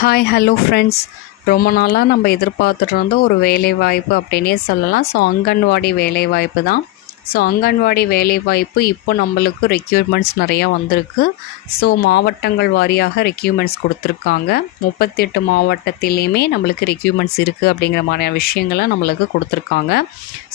Hi hello friends. ரொம்ப நாளாக நம்ம எதிர்பார்த்துட்டு இருந்த ஒரு வேலைவாய்ப்பு அப்படின்னே சொல்லலாம். ஸோ அங்கன்வாடி வேலைவாய்ப்பு தான். ஸோ அங்கன்வாடி வேலைவாய்ப்பு இப்போ நம்மளுக்கு ரெக்யூர்மெண்ட்ஸ் நிறையா வந்திருக்கு. ஸோ மாவட்டங்கள் வாரியாக ரெக்யூர்மெண்ட்ஸ் கொடுத்துருக்காங்க. 38 மாவட்டத்திலையுமே நம்மளுக்கு ரெக்யூர்மெண்ட்ஸ் இருக்குது அப்படிங்கிற மாதிரியான விஷயங்களை நம்மளுக்கு கொடுத்துருக்காங்க.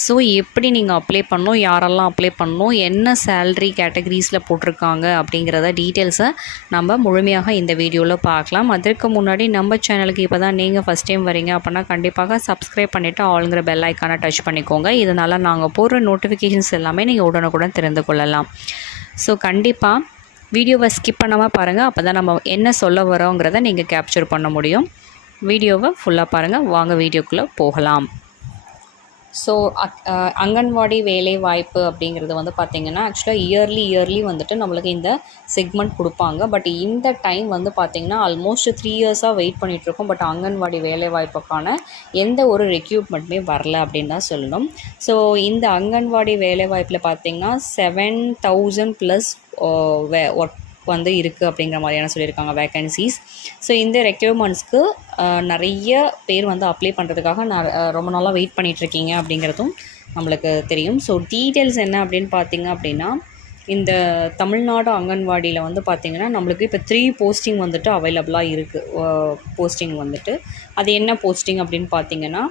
ஸோ எப்படி நீங்கள் அப்ளை பண்ணணும், யாரெல்லாம் அப்ளை பண்ணணும், என்ன சேல்ரி கேட்டகரிஸில் போட்டிருக்காங்க அப்படிங்கிறத டீட்டெயில்ஸை நம்ம முழுமையாக இந்த வீடியோவில் பார்க்கலாம். அதற்கு முன்னாடி நம்ம சேனலுக்கு இப்போ தான் நீங்கள் ஃபஸ்ட் டைம் வரீங்க அப்படின்னா கண்டிப்பாக சப்ஸ்கிரைப் பண்ணிவிட்டு ஆளுங்கிற பெல் ஐக்கானை டச் பண்ணிக்கோங்க. இதனால் நாங்கள் போடுற நோட்டிஃபிகேஷன்ஸ் எல்லாமே நீங்கள் உடனுக்குடன் தெரிந்து கொள்ளலாம். ஸோ கண்டிப்பாக வீடியோவை ஸ்கிப் பண்ணாமல் பாருங்கள். அப்போ தான் நம்ம என்ன சொல்ல வரோங்கிறத நீங்கள் கேப்சர் பண்ண முடியும். வீடியோவை ஃபுல்லாக பாருங்கள். வாங்க வீடியோக்குள்ளே போகலாம். ஸோ அங்கன்வாடி வேலை வாய்ப்பு அப்படிங்கிறது வந்து பார்த்திங்கன்னா ஆக்சுவலாக இயர்லி வந்துட்டு நம்மளுக்கு இந்த செக்மெண்ட் கொடுப்பாங்க. பட் இந்த டைம் வந்து பார்த்திங்கன்னா ஆல்மோஸ்ட் 3 இயர்ஸாக வெயிட் பண்ணிகிட்ருக்கோம். பட் அங்கன்வாடி வேலை வாய்ப்புக்கான எந்த ஒரு ரெக்யூப்மெண்ட்டுமே வரல அப்படின்னு தான் சொல்லணும். ஸோ இந்த அங்கன்வாடி வேலை வாய்ப்பில் பார்த்திங்கன்னா 7,000+ ஒர்க் வந்து இருக்குது அப்படிங்கிற மாதிரியான சொல்லியிருக்காங்க வேக்கன்சிஸ். ஸோ இந்த ரெக்யூர்மெண்ட்ஸ்க்கு நிறைய பேர் வந்து அப்ளை பண்ணுறதுக்காக ரொம்ப நாளாக வெயிட் பண்ணிகிட்ருக்கீங்க அப்படிங்கிறதும் நம்மளுக்கு தெரியும். ஸோ டீட்டெயில்ஸ் என்ன அப்படின்னு பார்த்திங்க அப்படின்னா இந்த தமிழ்நாடு அங்கன்வாடியில் வந்து பார்த்திங்கன்னா நம்மளுக்கு இப்போ 3 போஸ்டிங் வந்துட்டு அவைலபிளாக இருக்குது. போஸ்டிங் வந்துட்டு அது என்ன போஸ்டிங் அப்படின்னு பார்த்திங்கன்னா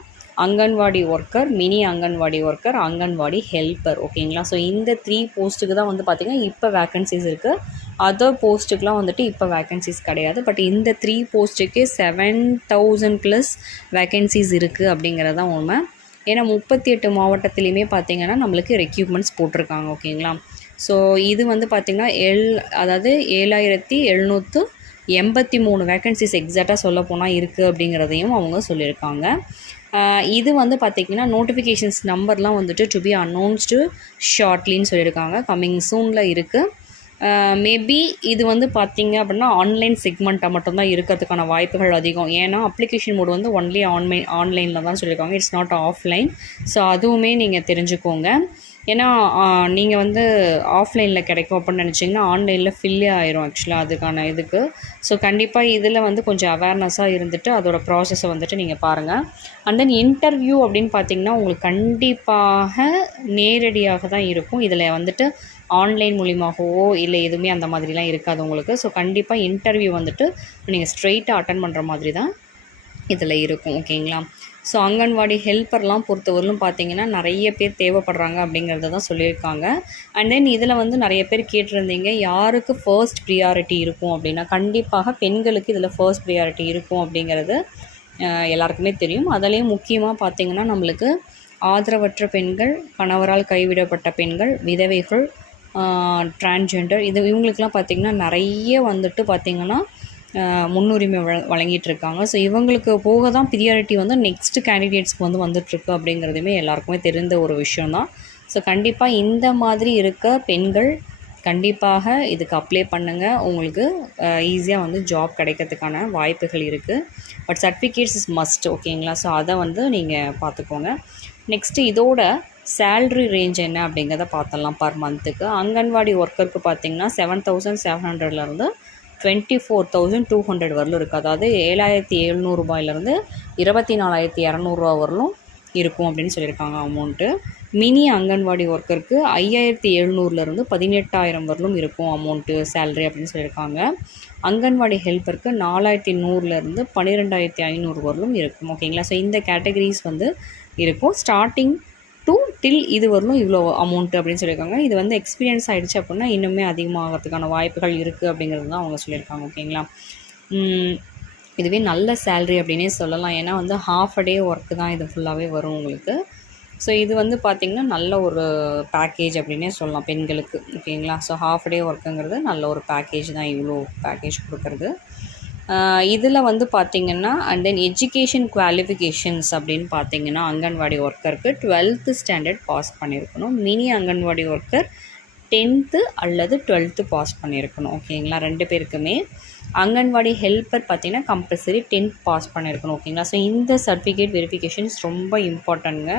anganwadi worker, mini anganwadi worker, anganwadi helper. ஓகேங்களா. ஸோ இந்த 3 போஸ்ட்டுக்கு தான் வந்து பார்த்திங்கன்னா இப்போ வேக்கன்சிஸ் இருக்குது. அதர் போஸ்ட்டுக்கெலாம் வந்துட்டு இப்போ வேக்கன்சிஸ் கிடையாது. பட் இந்த 3 போஸ்ட்டுக்கே 7,000+ வேக்கன்சிஸ் இருக்குது அப்படிங்கிறது தான் உண்மை. ஏன்னா 38 மாவட்டத்துலேயுமே பார்த்திங்கன்னா நம்மளுக்கு ரெக்யூப்மெண்ட்ஸ் போட்டிருக்காங்க. ஓகேங்களா. ஸோ இது வந்து பார்த்திங்கன்னா 7,783 வேக்கன்சிஸ் எக்ஸாக்டாக சொல்ல போனால் இருக்குது அப்படிங்கிறதையும் அவங்க சொல்லியிருக்காங்க. இது வந்து பார்த்திங்கன்னா நோட்டிஃபிகேஷன்ஸ் நம்பர்லாம் வந்துட்டு டு பி அனௌன்ஸ்டு ஷார்ட்லின்னு சொல்லியிருக்காங்க. கம்மிங் சூனில் இருக்குது. மேபி இது வந்து பார்த்திங்க அப்படின்னா ஆன்லைன் செக்மெண்ட்டாக மட்டும்தான் இருக்கிறதுக்கான வாய்ப்புகள் அதிகம். ஏன்னா அப்ளிகேஷன் மோடு வந்து ஒன்லி ஆன்லைனில் தான் சொல்லியிருக்காங்க. It's not offline. ஸோ அதுவுமே நீங்கள் தெரிஞ்சுக்கோங்க. ஏன்னா நீங்கள் வந்து ஆஃப்லைனில் கிடைக்கும் அப்படின்னு நினச்சிங்கன்னா ஆன்லைனில் ஃபில்லே ஆயிரும் ஆக்சுவலாக அதுக்கான இதுக்கு. ஸோ கண்டிப்பாக இதில் வந்து கொஞ்சம் அவேர்னஸாக இருந்துட்டு அதோட ப்ராசஸை வந்துட்டு நீங்கள் பாருங்கள். அண்ட் தென் இன்டர்வியூ அப்படின்னு பார்த்திங்கன்னா உங்களுக்கு கண்டிப்பாக நேரடியாக தான் இருக்கும். இதில் வந்துட்டு ஆன்லைன் மூலியமாகவோ இல்லை எதுவுமே அந்த மாதிரிலாம் இருக்காது உங்களுக்கு. ஸோ கண்டிப்பாக இன்டர்வியூ வந்துட்டு நீங்கள் ஸ்ட்ரெயிட்டாக அட்டன் பண்ணுற மாதிரி தான் இதில் இருக்கும். ஓகேங்களா. ஸோ அங்கன்வாடி ஹெல்ப்பர்லாம் பொறுத்தவரையிலும் பார்த்திங்கன்னா நிறைய பேர் தேவைப்படுறாங்க அப்படிங்கிறத தான் சொல்லியிருக்காங்க. அண்ட் தென் இதில் வந்து நிறைய பேர் கேட்டிருந்தீங்க யாருக்கு ஃபர்ஸ்ட் ப்ரியாரிட்டி இருக்கும் அப்படின்னா கண்டிப்பாக பெண்களுக்கு இதில் ஃபர்ஸ்ட் ப்ரியாரிட்டி இருக்கும் அப்படிங்கிறது எல்லாருக்குமே தெரியும். அதுலேயும் முக்கியமாக பார்த்திங்கன்னா நம்மளுக்கு ஆதரவற்ற பெண்கள், கணவரால் கைவிடப்பட்ட பெண்கள், விதவைகள், டிரான்ஸ்ஜெண்டர் இவங்களுக்கெல்லாம் பார்த்திங்கன்னா நிறைய வந்துட்டு பார்த்திங்கன்னா முன்னுரிமை வழங்கிட்டுருக்காங்க. ஸோ இவங்களுக்கு போக தான் ப்ரியாரிட்டி வந்து நெக்ஸ்ட் கேண்டிடேட்ஸ்க்கு வந்து வந்துட்டுருக்கு அப்படிங்கிறதுமே எல்லாருக்குமே தெரிந்த ஒரு விஷயந்தான். ஸோ கண்டிப்பாக இந்த மாதிரி இருக்க பெண்கள் கண்டிப்பாக இதுக்கு அப்ளை பண்ணுங்கள். உங்களுக்கு ஈஸியாக வந்து ஜாப் கிடைக்கிறதுக்கான வாய்ப்புகள் இருக்குது. But certificates is must. ஓகேங்களா. ஸோ அதை வந்து நீங்கள் பார்த்துக்கோங்க. நெக்ஸ்ட்டு இதோட சேல்ரி ரேஞ்ச் என்ன அப்படிங்கிறத பார்த்துடலாம். பர் மந்த்துக்கு அங்கன்வாடி ஒர்க்கருக்கு பார்த்திங்கன்னா 7,700லேருந்து 24,200 வரலும் இருக்குது. அதாவது 7,700 ரூபாயிலேருந்து 24,200 வரலும் இருக்கும் அப்படின்னு சொல்லியிருக்காங்க அமௌண்ட்டு. மினி அங்கன்வாடி ஒர்க்கருக்கு 5,700லேருந்து 18,000 வரலும் இருக்கும் அமௌண்ட்டு சேல்ரி அப்படின்னு சொல்லியிருக்காங்க. அங்கன்வாடி ஹெல்ப்பருக்கு 4,100லேருந்து 12,500 வரலும் இருக்கும். ஓகேங்களா. ஸோ இந்த கேட்டகரிஸ் வந்து இருக்கும். ஸ்டார்டிங் டில் இது வரலும் இவ்வளோ அமௌண்ட்டு அப்படின்னு சொல்லியிருக்காங்க. இது வந்து எக்ஸ்பீரியன்ஸ் ஆகிடுச்சு அப்படின்னா இன்னுமே அதிகமாகிறதுக்கான வாய்ப்புகள் இருக்குது அப்படிங்கிறது தான் அவங்க சொல்லியிருக்காங்க. ஓகேங்களா. இதுவே நல்ல சேல்ரி அப்படின்னே சொல்லலாம். ஏன்னா வந்து ஹாஃப் அ டே ஒர்க்கு தான் இது ஃபுல்லாகவே வரும் உங்களுக்கு. ஸோ இது வந்து பார்த்திங்கன்னா நல்ல ஒரு பேக்கேஜ் அப்படின்னே சொல்லலாம் பெண்களுக்கு. ஓகேங்களா. ஸோ ஹாஃப் டே ஒர்க்குங்கிறது நல்ல ஒரு பேக்கேஜ் தான், இவ்வளோ பேக்கேஜ் கொடுக்குறது. இதில் வந்து பார்த்திங்கன்னா அண்ட் தென் எஜுகேஷன் குவாலிஃபிகேஷன்ஸ் அப்படின்னு பார்த்திங்கன்னா அங்கன்வாடி ஒர்க்கருக்கு 12th ஸ்டாண்டர்ட் பாஸ் பண்ணியிருக்கணும். மினி அங்கன்வாடி ஒர்க்கர் 10th அல்லது 12th பாஸ் பண்ணியிருக்கணும். ஓகேங்களா. 2 பேருக்குமே. அங்கன்வாடி ஹெல்ப்பர் பார்த்திங்கன்னா கம்பல்சரி 10th பாஸ் பண்ணியிருக்கணும். ஓகேங்களா. ஸோ இந்த சர்டிஃபிகேட் வெரிஃபிகேஷன்ஸ் ரொம்ப இம்பார்ட்டன்ட்ங்க.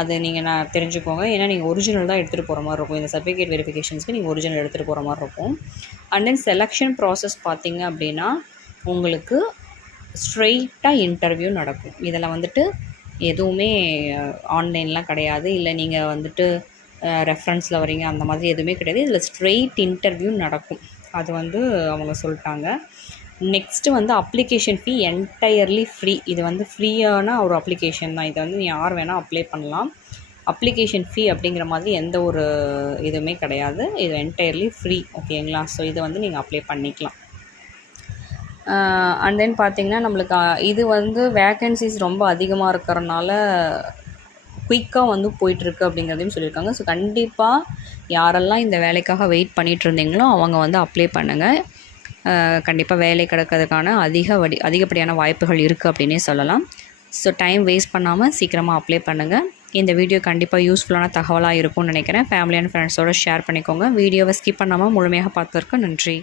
அது நீங்கள் தெரிஞ்சுக்கோங்க. ஏன்னா நீங்கள் ஒரிஜினல் தான் எடுத்துகிட்டு போகிற மாதிரி இருக்கும். இந்த சர்டிஃபிகேட் வெரிஃபிகேஷன்ஸ்க்கு நீங்கள் ஒரிஜினல் எடுத்துகிட்டு போகிற மாதிரி இருக்கும். அண்ட் தென் செலெக்ஷன் ப்ராசஸ் பார்த்திங்க அப்படின்னா உங்களுக்கு ஸ்ட்ரெயிட்டாக இன்டர்வியூ நடக்கும். இதில் வந்துட்டு எதுவுமே ஆன்லைன்லாம் கிடையாது, இல்லை நீங்கள் வந்துட்டு ரெஃபரன்ஸில் வரீங்க அந்த மாதிரி எதுவுமே கிடையாது. இதில் ஸ்ட்ரெயிட் இன்டர்வியூ நடக்கும். அது வந்து அவங்க சொல்லிட்டாங்க. நெக்ஸ்ட்டு வந்து அப்ளிகேஷன் ஃபீ என்டையர்லி ஃப்ரீ. இது வந்து ஃப்ரீயான ஒரு அப்ளிகேஷன் தான். இதை வந்து யார் வேணால் அப்ளை பண்ணலாம். அப்ளிகேஷன் ஃபீ அப்படிங்கிற மாதிரி எந்த ஒரு இதுவுமே கிடையாது. இது என்டையர்லி ஃப்ரீ. ஓகேங்களா? ஸோ இதை வந்து நீங்கள் அப்ளை பண்ணிக்கலாம். அண்ட் தென் பார்த்திங்கன்னா நம்மளுக்கு இது வந்து வேக்கன்சிஸ் ரொம்ப அதிகமாக இருக்கிறனால குயிக்காக வந்து போயிட்டுருக்கு அப்படிங்கிறதையும் சொல்லியிருக்காங்க. ஸோ கண்டிப்பாக யாரெல்லாம் இந்த வேலைக்காக வெயிட் பண்ணிகிட்டு இருந்தீங்களோ அவங்க வந்து அப்ளை பண்ணுங்கள். கண்டிப்பாக வேலை கிடைக்கிறதுக்கான அதிகப்படியான வாய்ப்புகள் இருக்குது அப்படின்னே சொல்லலாம். ஸோ டைம் வேஸ்ட் பண்ணாமல் சீக்கிரமாக அப்ளை பண்ணுங்கள். இந்த வீடியோ கண்டிப்பாக யூஸ்ஃபுல்லான தகவலாக இருக்கும்னு நினைக்கிறேன். ஃபேமிலி அண்ட் ஃப்ரெண்ட்ஸோடு ஷேர் பண்ணிக்கோங்க. வீடியோவை ஸ்கிப் பண்ணாமல் முழுமையாக பார்த்ததற்கு நன்றி.